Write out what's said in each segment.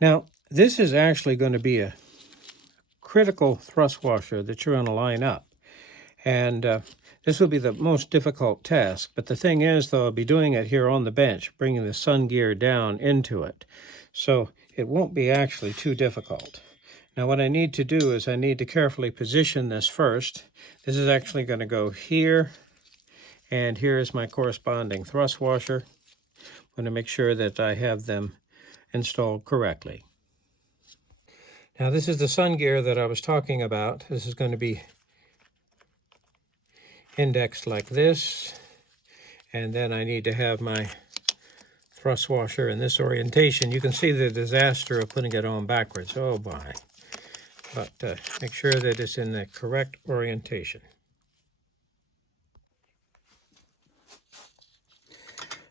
Now, this is actually going to be a critical thrust washer that you're going to line up. And this will be the most difficult task. But the thing is, though, I'll be doing it here on the bench, bringing the sun gear down into it. So it won't be actually too difficult. Now, what I need to do is I need to carefully position this first. This is actually going to go here, and here is my corresponding thrust washer. I'm going to make sure that I have them installed correctly. Now, this is the sun gear that I was talking about. This is going to be indexed like this, and then I need to have my thrust washer in this orientation. You can see the disaster of putting it on backwards. Oh my. But make sure that it's in the correct orientation.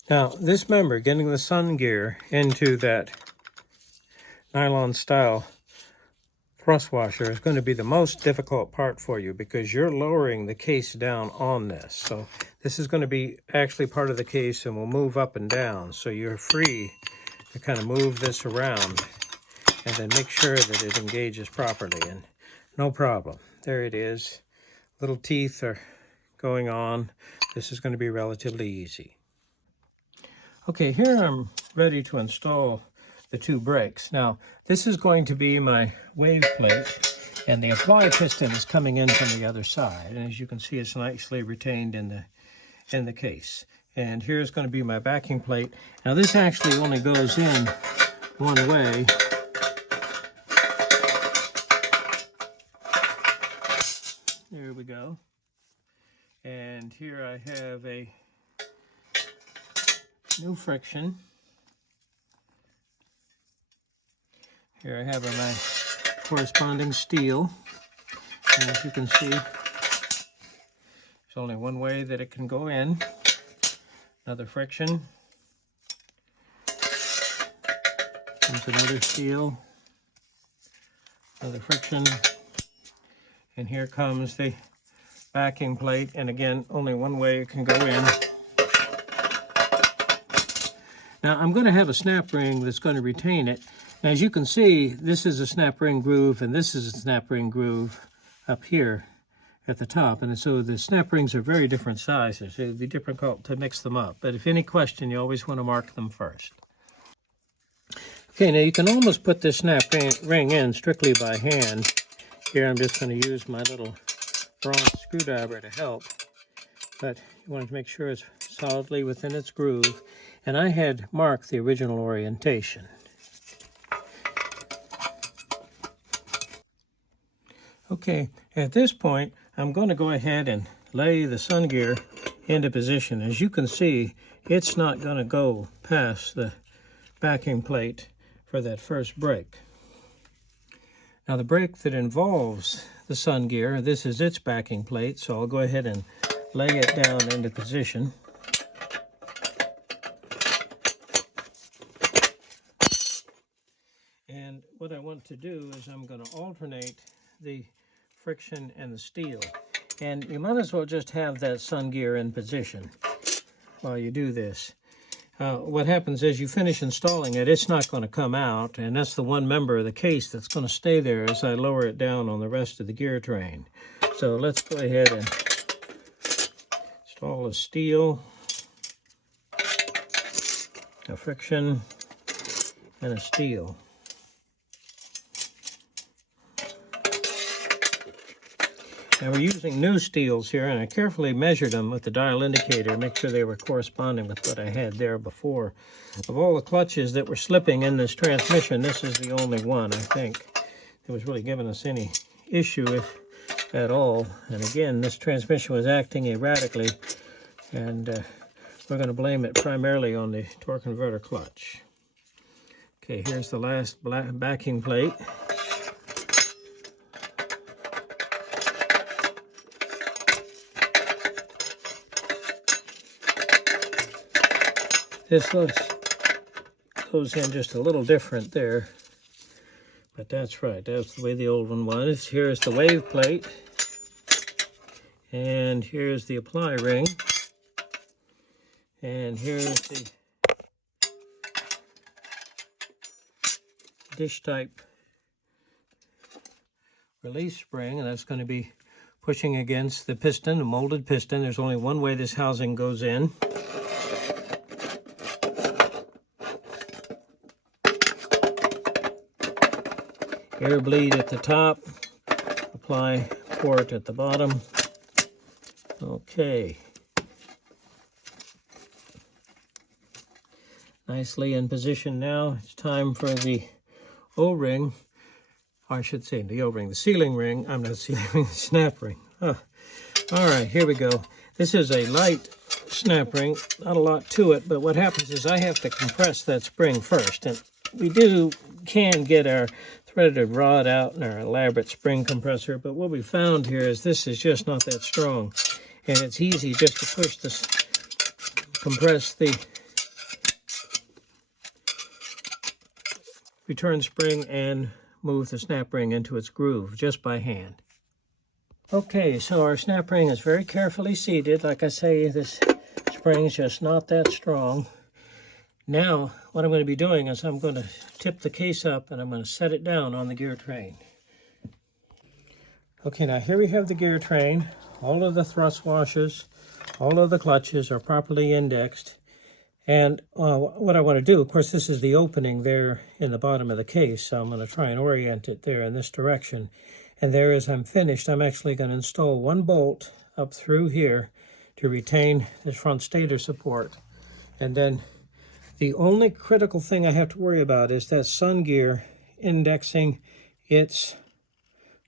Now, this member, getting the sun gear into that nylon style thrust washer, is going to be the most difficult part for you because you're lowering the case down on this. So this is going to be actually part of the case and will move up and down. So you're free to kind of move this around and then make sure that it engages properly. And no problem. There it is. Little teeth are going on. This is going to be relatively easy. Okay, here I'm ready to install the two brakes. Now, this is going to be my wave plate, and the apply piston is coming in from the other side. And as you can see, it's nicely retained in the case. And here's going to be my backing plate. Now, this actually only goes in one way. There we go. And here I have a new friction. Here I have my corresponding steel. And as you can see, there's only one way that it can go in. Another friction. Comes another steel. Another friction. And here comes the backing plate. And again, only one way it can go in. Now, I'm going to have a snap ring that's going to retain it. Now, as you can see, this is a snap ring groove, and this is a snap ring groove up here at the top. And so the snap rings are very different sizes. It would be difficult to mix them up. But if any question, you always want to mark them first. Okay, now you can almost put this snap ring in strictly by hand. Here I'm just going to use my little bronze screwdriver to help. But you want to make sure it's solidly within its groove. And I had marked the original orientation. Okay, at this point, I'm going to go ahead and lay the sun gear into position. As you can see, it's not going to go past the backing plate for that first brake. Now, the brake that involves the sun gear, this is its backing plate, so I'll go ahead and lay it down into position. And what I want to do is I'm going to alternate the friction and the steel. And you might as well just have that sun gear in position while you do this. What happens is you finish installing it, it's not going to come out, and that's the one member of the case that's going to stay there as I lower it down on the rest of the gear train. So let's go ahead and install a steel, a friction, and a steel. Now we're using new steels here, and I carefully measured them with the dial indicator to make sure they were corresponding with what I had there before. Of all the clutches that were slipping in this transmission, this is the only one, I think, that was really giving us any issue at all. And again, this transmission was acting erratically, and we're going to blame it primarily on the torque converter clutch. Okay, here's the last backing plate. This goes in just a little different there, but that's right. That's the way the old one was. Here's the wave plate, and here's the apply ring, and here's the dish type release spring, and that's going to be pushing against the piston, a molded piston. There's only one way this housing goes in. Air bleed at the top, apply port at the bottom. Okay. Nicely in position now. It's time for the O-ring. I should say the O-ring, the sealing ring. I'm not sealing ring, the snap ring. Oh. All right, here we go. This is a light snap ring, not a lot to it, but what happens is I have to compress that spring first. And we can get our threaded rod out in our elaborate spring compressor, but what we found here is this is just not that strong. And it's easy just to push this, compress the return spring and move the snap ring into its groove just by hand. Okay, so our snap ring is very carefully seated. Like I say, this spring is just not that strong. Now, what I'm going to be doing is I'm going to tip the case up and I'm going to set it down on the gear train. Okay, now here we have the gear train. All of the thrust washers, all of the clutches are properly indexed. And what I want to do, of course, this is the opening there in the bottom of the case, so I'm going to try and orient it there in this direction. And there, as I'm finished, I'm actually going to install one bolt up through here to retain this front stator support. And then the only critical thing I have to worry about is that sun gear indexing its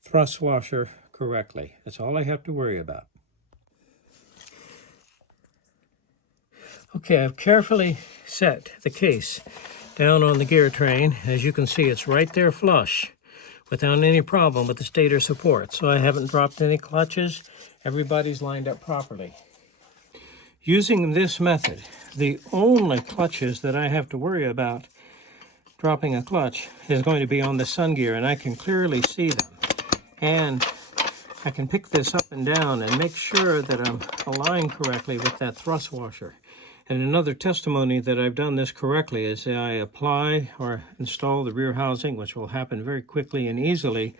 thrust washer correctly. That's all I have to worry about. Okay, I've carefully set the case down on the gear train. As you can see, it's right there flush without any problem with the stator support. So I haven't dropped any clutches. Everybody's lined up properly. Using this method, the only clutches that I have to worry about dropping a clutch is going to be on the sun gear, and I can clearly see them. And I can pick this up and down and make sure that I'm aligned correctly with that thrust washer. And another testimony that I've done this correctly is that I apply or install the rear housing, which will happen very quickly and easily.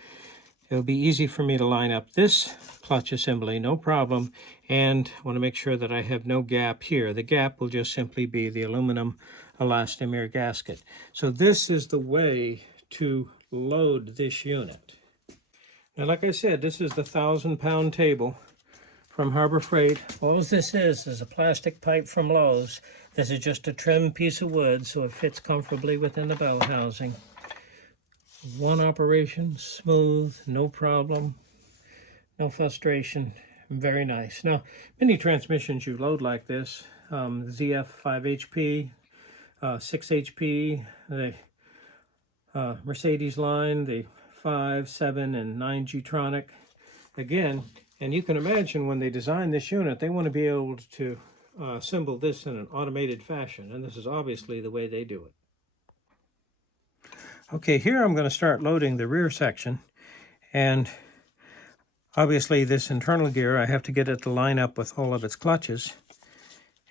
It'll be easy for me to line up this clutch assembly, no problem, and I want to make sure that I have no gap here. The gap will just simply be the aluminum elastomer gasket. So this is the way to load this unit. Now, like I said, this is the 1,000-pound table from Harbor Freight. All this is a plastic pipe from Lowe's. This is just a trim piece of wood, so it fits comfortably within the belt housing. One operation, smooth, no problem, no frustration, very nice. Now, many transmissions you load like this, ZF 5 HP, 6 HP, the Mercedes line, the 5, 7, and 9 G-Tronic. Again, and you can imagine when they design this unit, they want to be able to assemble this in an automated fashion, and this is obviously the way they do it. Okay, here I'm going to start loading the rear section, and obviously this internal gear, I have to get it to line up with all of its clutches,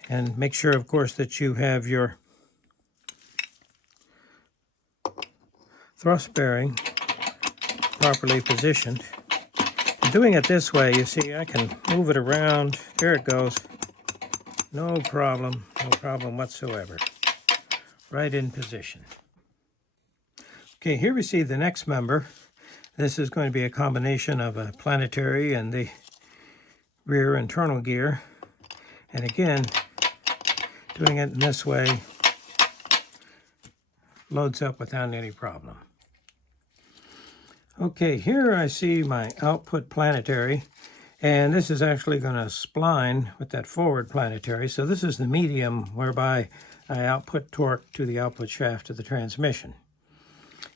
and make sure, of course, that you have your thrust bearing properly positioned. Doing it this way, you see, I can move it around. There it goes. No problem whatsoever. Right in position. Okay, here we see the next member. This is going to be a combination of a planetary and the rear internal gear. And again, doing it in this way loads up without any problem. Okay, here I see my output planetary, and this is actually going to spline with that forward planetary. So this is the medium whereby I output torque to the output shaft of the transmission.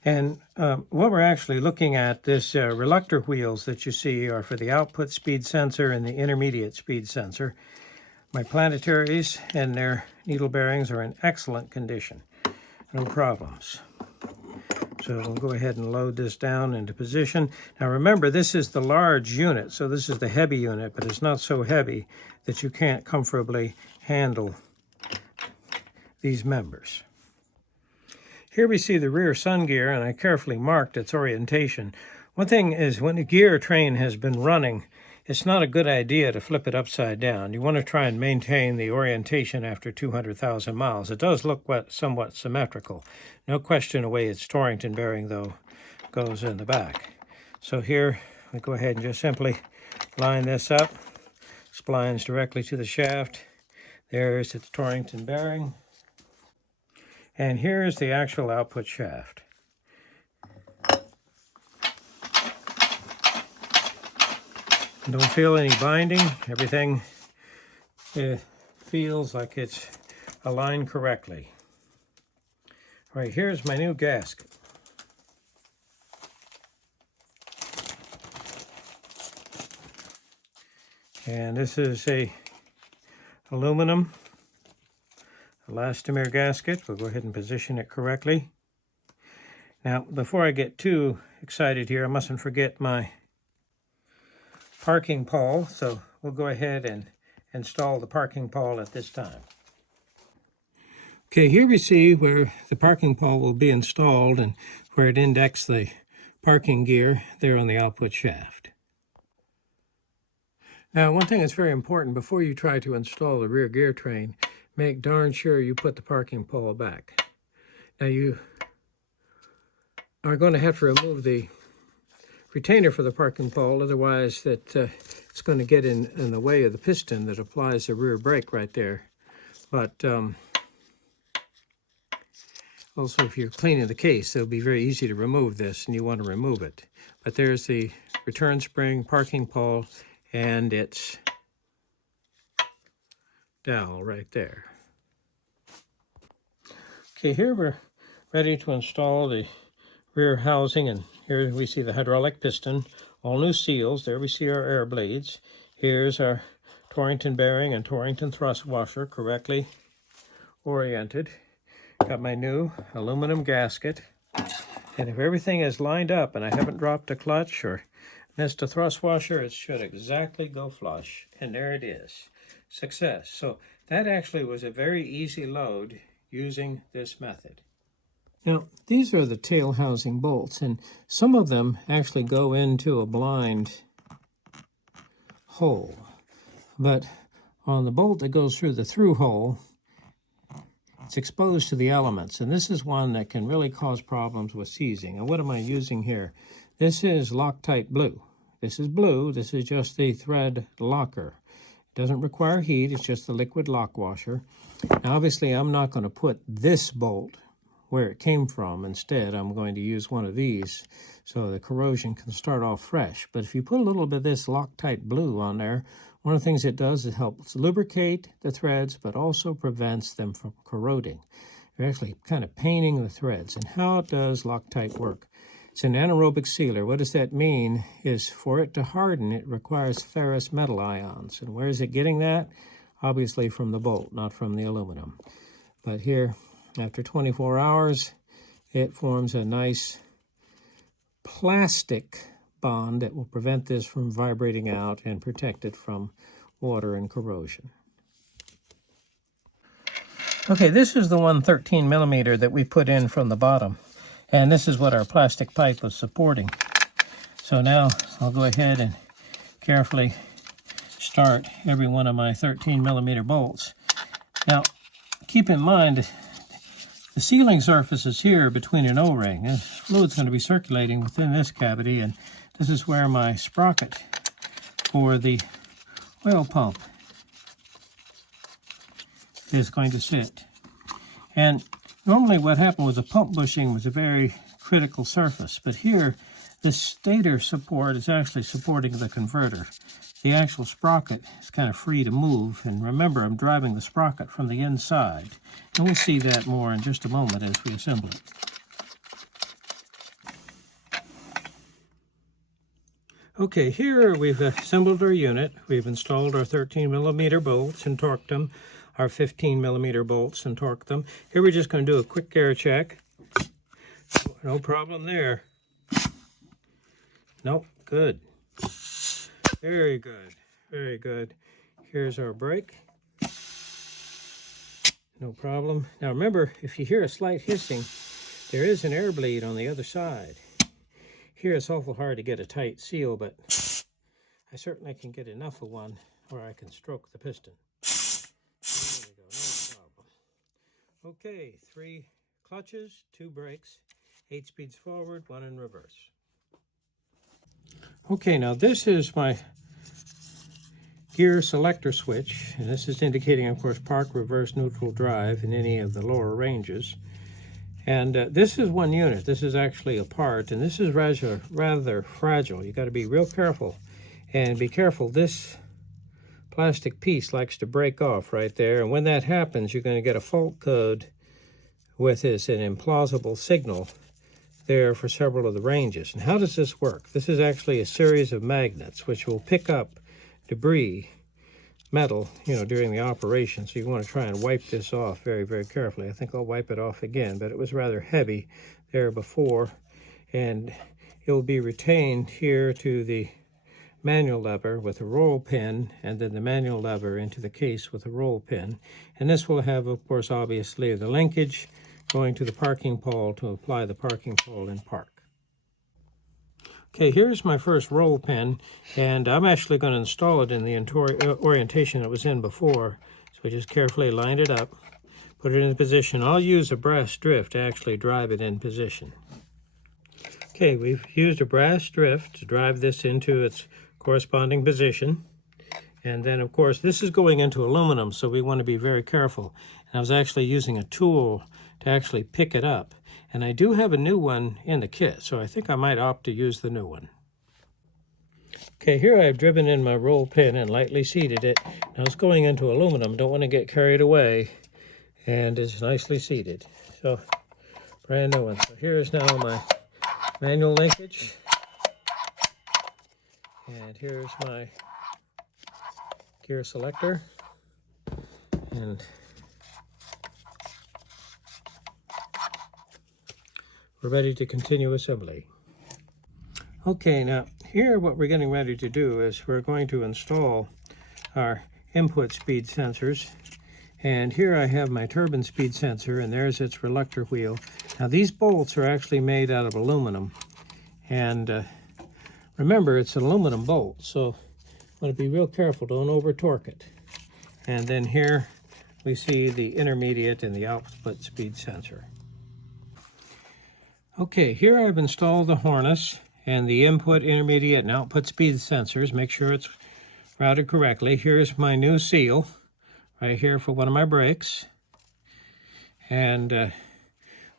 And what we're actually looking at, this reluctor wheels that you see are for the output speed sensor and the intermediate speed sensor. My planetaries and their needle bearings are in excellent condition. No problems. So we'll go ahead and load this down into position. Now remember, this is the large unit, so this is the heavy unit, but it's not so heavy that you can't comfortably handle these members. Here we see the rear sun gear, and I carefully marked its orientation. One thing is, when the gear train has been running, it's not a good idea to flip it upside down. You want to try and maintain the orientation after 200,000 miles. It does look somewhat symmetrical. No question the way its Torrington bearing, though, goes in the back. So here, we go ahead and just simply line this up. Splines directly to the shaft. There's its Torrington bearing. And here's the actual output shaft. Don't feel any binding. Everything feels like it's aligned correctly. All right, here's my new gasket. And this is a aluminum elastomer gasket. We'll go ahead and position it correctly. Now, before I get too excited here, I mustn't forget my parking pole, so we'll go ahead and install the parking pole at this time. Okay, here we see where the parking pole will be installed and where it indexes the parking gear there on the output shaft. Now, one thing that's very important before you try to install the rear gear train, make darn sure you put the parking pole back. Now, you are going to have to remove the retainer for the parking pole, otherwise it's going to get in the way of the piston that applies the rear brake right there. But also, if you're cleaning the case, it'll be very easy to remove this, and you want to remove it. But there's the return spring, parking pole, and its dowel right there. Okay, here we're ready to install the rear housing, and here we see the hydraulic piston, all new seals. There we see our air blades. Here's our Torrington bearing and Torrington thrust washer correctly oriented. Got my new aluminum gasket. And if everything is lined up and I haven't dropped a clutch or missed a thrust washer, it should exactly go flush. And there it is. Success. So that actually was a very easy load using this method. Now, these are the tail housing bolts, and some of them actually go into a blind hole. But on the bolt that goes through the through hole, it's exposed to the elements, and this is one that can really cause problems with seizing. And what am I using here? This is Loctite blue. This is blue. This is just the thread locker. It doesn't require heat. It's just the liquid lock washer. Now, obviously, I'm not going to put this bolt where it came from. Instead, I'm going to use one of these so the corrosion can start off fresh. But if you put a little bit of this Loctite blue on there, one of the things it does is helps lubricate the threads, but also prevents them from corroding. You're actually kind of painting the threads. And how does Loctite work? It's an anaerobic sealer. What does that mean? Is for it to harden, it requires ferrous metal ions. And where is it getting that? Obviously from the bolt, not from the aluminum. But here, after 24 hours, it forms a nice plastic bond that will prevent this from vibrating out and protect it from water and corrosion. Okay, this is the 113 millimeter that we put in from the bottom. And this is what our plastic pipe was supporting. So now I'll go ahead and carefully start every one of my 13 millimeter bolts. Now, keep in mind, the sealing surface is here between an O-ring. And fluid's going to be circulating within this cavity, and this is where my sprocket for the oil pump is going to sit. And normally what happened with the pump bushing was a very critical surface, but here the stator support is actually supporting the converter. The actual sprocket is kind of free to move, and remember, I'm driving the sprocket from the inside. And we'll see that more in just a moment as we assemble it. Okay, here we've assembled our unit. We've installed our 13 millimeter bolts and torqued them, our 15 millimeter bolts and torqued them. Here we're just going to do a quick air check. No problem there. Nope, good. Very good, very good. Here's our brake. No problem. Now remember, if you hear a slight hissing, There is an air bleed on the other side. Here it's awful hard to get a tight seal, but I certainly can get enough of one where I can stroke the piston. There we go, no problem. Okay, 3 clutches, 2 brakes, 8 speeds forward, 1 in reverse. Okay, now this is my gear selector switch, and this is indicating, of course, park, reverse, neutral, drive in any of the lower ranges. And this is one unit. This is actually a part, and this is rather fragile. You got to be real careful, and be careful. This plastic piece likes to break off right there, and when that happens, you're going to get a fault code with this, an implausible signal there for several of the ranges. And how does this work? This is actually a series of magnets which will pick up debris, metal, during the operation. So you want to try and wipe this off very, very carefully. I think I'll wipe it off again, but it was rather heavy there before, and it will be retained here to the manual lever with a roll pin, and then the manual lever into the case with a roll pin. And this will have, of course, obviously the linkage going to the parking pole to apply the parking pole in park. Okay, here's my first roll pin, and I'm actually going to install it in the orientation it was in before. So I just carefully lined it up, put it in position. I'll use a brass drift to actually drive it in position. Okay, we've used a brass drift to drive this into its corresponding position. And then, of course, this is going into aluminum, so we want to be very careful. And I was actually using a tool to actually pick it up. And I do have a new one in the kit, so I think I might opt to use the new one. Okay, here I've driven in my roll pin and lightly seated it. Now it's going into aluminum. Don't want to get carried away. And it's nicely seated. So, brand new one. So here is now my manual linkage. And here's my gear selector. And we're ready to continue assembly. Okay, now here what we're getting ready to do is we're going to install our input speed sensors. And here I have my turbine speed sensor, and there's its reluctor wheel. Now these bolts are actually made out of aluminum. And remember, it's an aluminum bolt, so I want to be real careful, don't over torque it. And then here we see the intermediate and the output speed sensor. Okay, here I've installed the harness and the input, intermediate, and output speed sensors. Make sure it's routed correctly. Here's my new seal right here for one of my brakes. And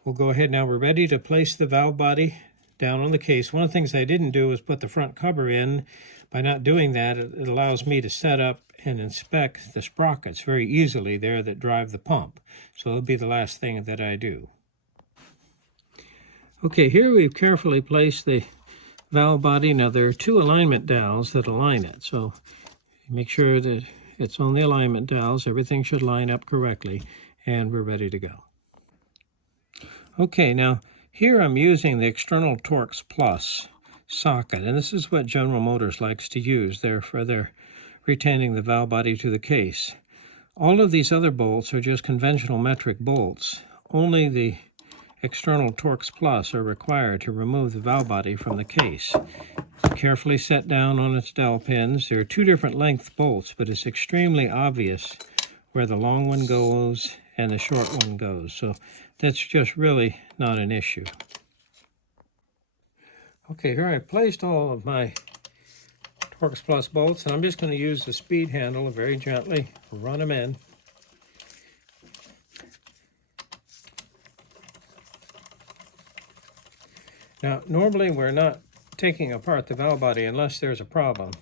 we'll go ahead now. We're ready to place the valve body down on the case. One of the things I didn't do was put the front cover in. By not doing that, it allows me to set up and inspect the sprockets very easily there that drive the pump. So it'll be the last thing that I do. Okay, here we've carefully placed the valve body. Now there are 2 alignment dowels that align it, so make sure that it's on the alignment dowels. Everything should line up correctly, and we're ready to go. Okay, now here I'm using the external Torx Plus socket, and this is what General Motors likes to use there for their retaining the valve body to the case. All of these other bolts are just conventional metric bolts. Only the external Torx Plus are required to remove the valve body from the case. It's carefully set down on its dowel pins. There are 2 different length bolts, but it's extremely obvious where the long one goes and the short one goes. So that's just really not an issue. Okay, here I placed all of my Torx Plus bolts, and I'm just going to use the speed handle and very gently run them in. Now, normally we're not taking apart the valve body unless there's a problem.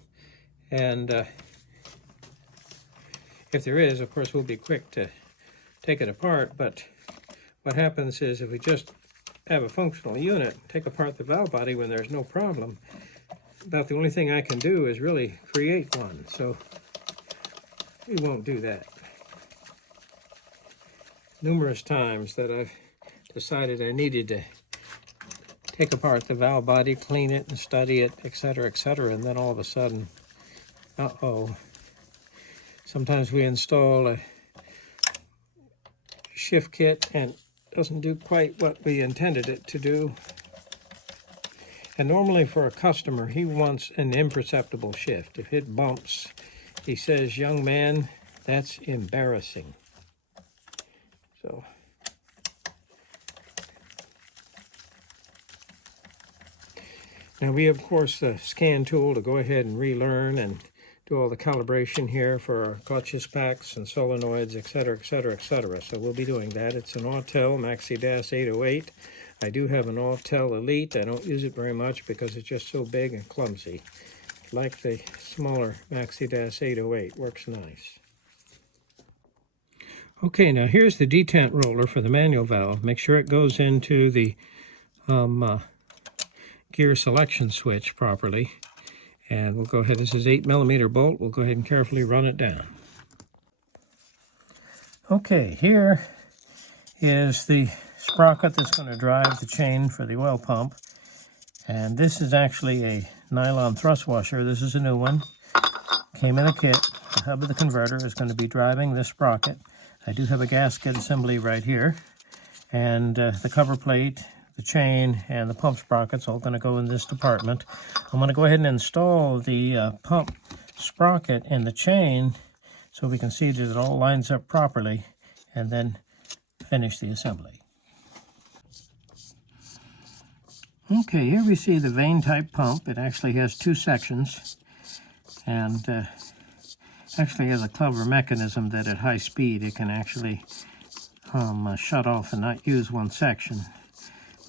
And if there is, of course, we'll be quick to take it apart. But what happens is if we just have a functional unit, take apart the valve body when there's no problem, about the only thing I can do is really create one. So we won't do that. Numerous times that I've decided I needed to take apart the valve body, clean it and study it, etc., and then all of a sudden, sometimes we install a shift kit and doesn't do quite what we intended it to do. And normally for a customer, he wants an imperceptible shift. If it bumps, he says, "Young man, that's embarrassing." So now we have, of course, the scan tool to go ahead and relearn and do all the calibration here for our clutches, packs, and solenoids, etc., etc., etc. So we'll be doing that. It's an Autel Maxi-DAS 808. I do have an Autel Elite. I don't use it very much because it's just so big and clumsy. Like the smaller Maxi-DAS 808, works nice. Okay, now here's the detent roller for the manual valve. Make sure it goes into the gear selection switch properly. And we'll go ahead, this is 8mm bolt, we'll go ahead and carefully run it down. Okay, here is the sprocket that's going to drive the chain for the oil pump. And this is actually a nylon thrust washer. This is a new one. Came in a kit. The hub of the converter is going to be driving this sprocket. I do have a gasket assembly right here. And the cover plate, the chain, and the pump sprocket's all going to go in this department. I'm going to go ahead and install the pump sprocket in the chain so we can see that it all lines up properly, and then finish the assembly. Okay, here we see the vane type pump. It actually has two sections, and actually has a clever mechanism that at high speed it can actually shut off and not use one section.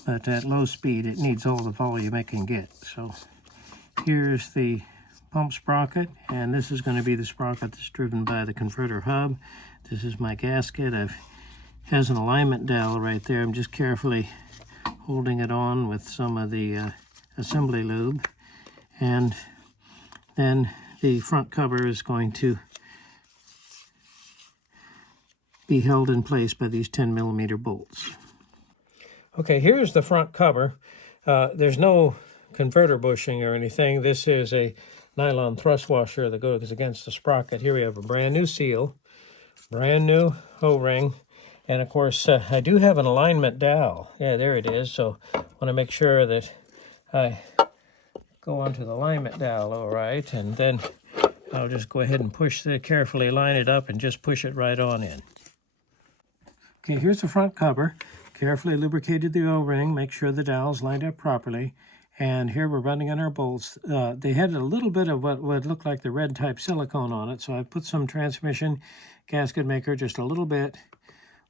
But at low speed it needs all the volume it can get. So here's the pump sprocket, and this is going to be the sprocket that's driven by the converter hub. This is my gasket. It has an alignment dowel right there. I'm just carefully holding it on with some of the assembly lube, and then the front cover is going to be held in place by these 10mm bolts. Okay, here's the front cover. There's no converter bushing or anything. This is a nylon thrust washer that goes against the sprocket. Here we have a brand new seal, brand new O-ring, and of course I do have an alignment dowel. Yeah, there it is. So I want to make sure that I go onto the alignment dowel all right, and then I'll just go ahead and carefully line it up and just push it right on in. Okay, here's the front cover. Carefully lubricated the O-ring, make sure the dowel's lined up properly. And here we're running in our bolts. They had a little bit of what would look like the red type silicone on it, so I put some transmission gasket maker, just a little bit,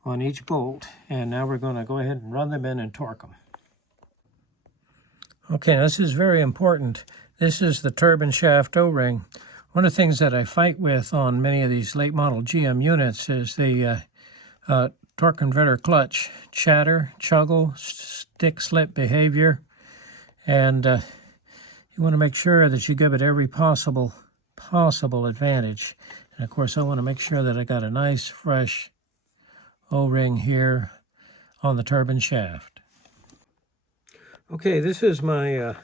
on each bolt. And now we're going to go ahead and run them in and torque them. Okay, now this is very important. This is the turbine shaft O-ring. One of the things that I fight with on many of these late model GM units is the torque converter clutch chatter, chuggle, stick slip behavior, and you want to make sure that you give it every possible advantage. And of course I want to make sure that I got a nice fresh O-ring here on the turbine shaft. Okay, this is my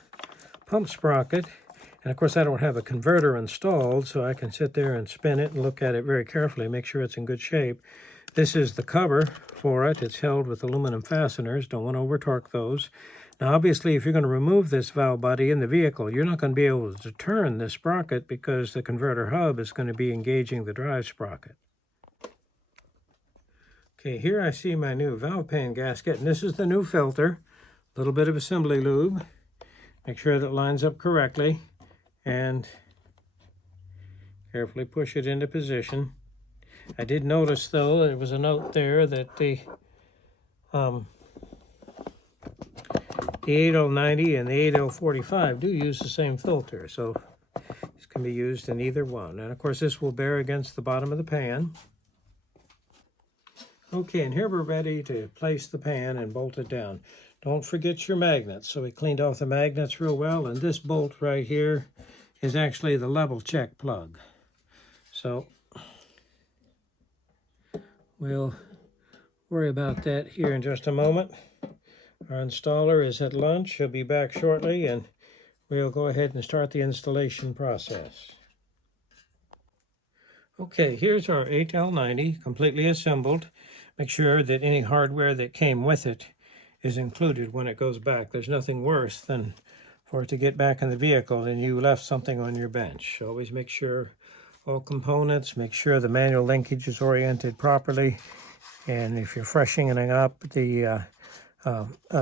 pump sprocket, and of course I don't have a converter installed, so I can sit there and spin it and look at it very carefully, make sure it's in good shape. This is the cover for it. It's held with aluminum fasteners. Don't want to over-torque those. Now, obviously, if you're going to remove this valve body in the vehicle, you're not going to be able to turn this sprocket because the converter hub is going to be engaging the drive sprocket. Okay, here I see my new valve pan gasket, and this is the new filter. A little bit of assembly lube. Make sure that it lines up correctly, and carefully push it into position. I did notice, though, there was a note there that the 8090 and the 8045 do use the same filter, so this can be used in either one. And of course, this will bear against the bottom of the pan. Okay, and here we're ready to place the pan and bolt it down. Don't forget your magnets. So we cleaned off the magnets real well, and this bolt right here is actually the level check plug. So we'll worry about that here in just a moment. Our installer is at lunch. He'll be back shortly, and we'll go ahead and start the installation process. Okay, here's our 8L90 completely assembled. Make sure that any hardware that came with it is included when it goes back. There's nothing worse than for it to get back in the vehicle and you left something on your bench. Always make sure all components, make sure the manual linkage is oriented properly, and if you're freshening up the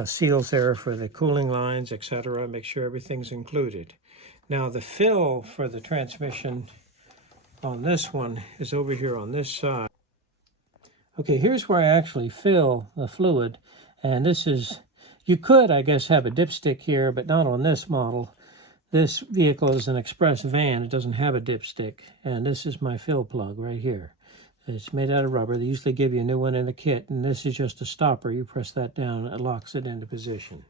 seals there for the cooling lines, etc., make sure everything's included. Now the fill for the transmission on this one is over here on this side. Okay, here's where I actually fill the fluid, and this is, you could, I guess, have a dipstick here, but not on this model. This vehicle is an express van. It doesn't have a dipstick, and this is my fill plug right here. It's made out of rubber. They usually give you a new one in the kit, and this is just a stopper. You press that down, it locks it into position.